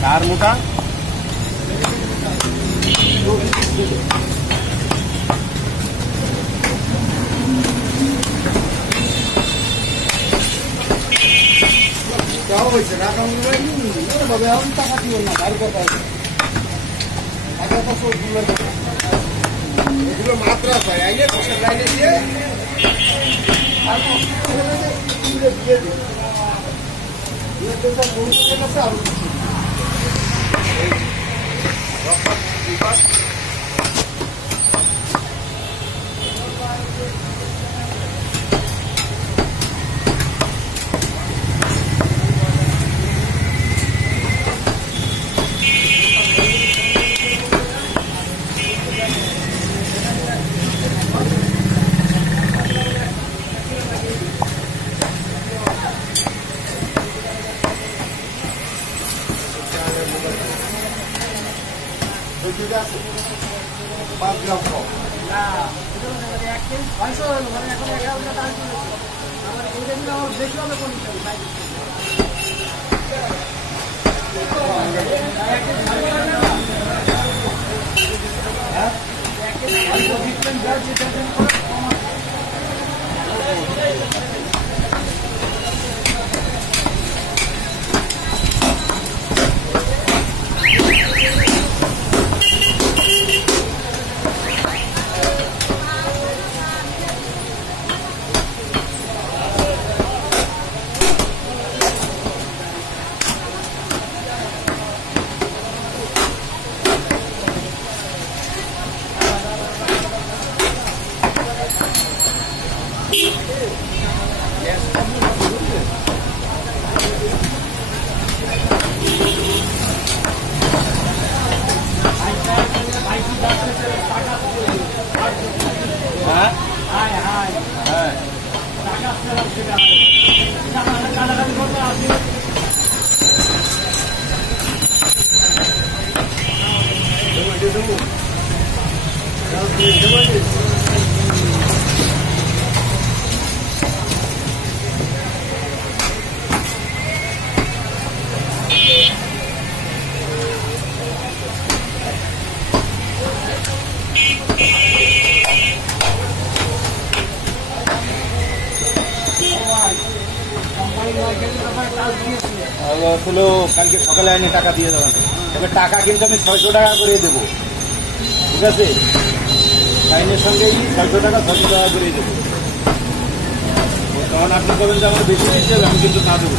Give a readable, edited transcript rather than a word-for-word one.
चार मोटा मात्रा হলো কালকে সকালে এনে টাকা দিয়ে দেবেন। তবে টাকা কিন্তু আমি 600 টাকা করে দেবো, ঠিক আছে? লাইনের সঙ্গে 600 টাকা 600 টাকা করে দেবো। তখন আপনি বলবেন যে আমার বেশি হয়ে যাবে, আমি কিন্তু না দেবো।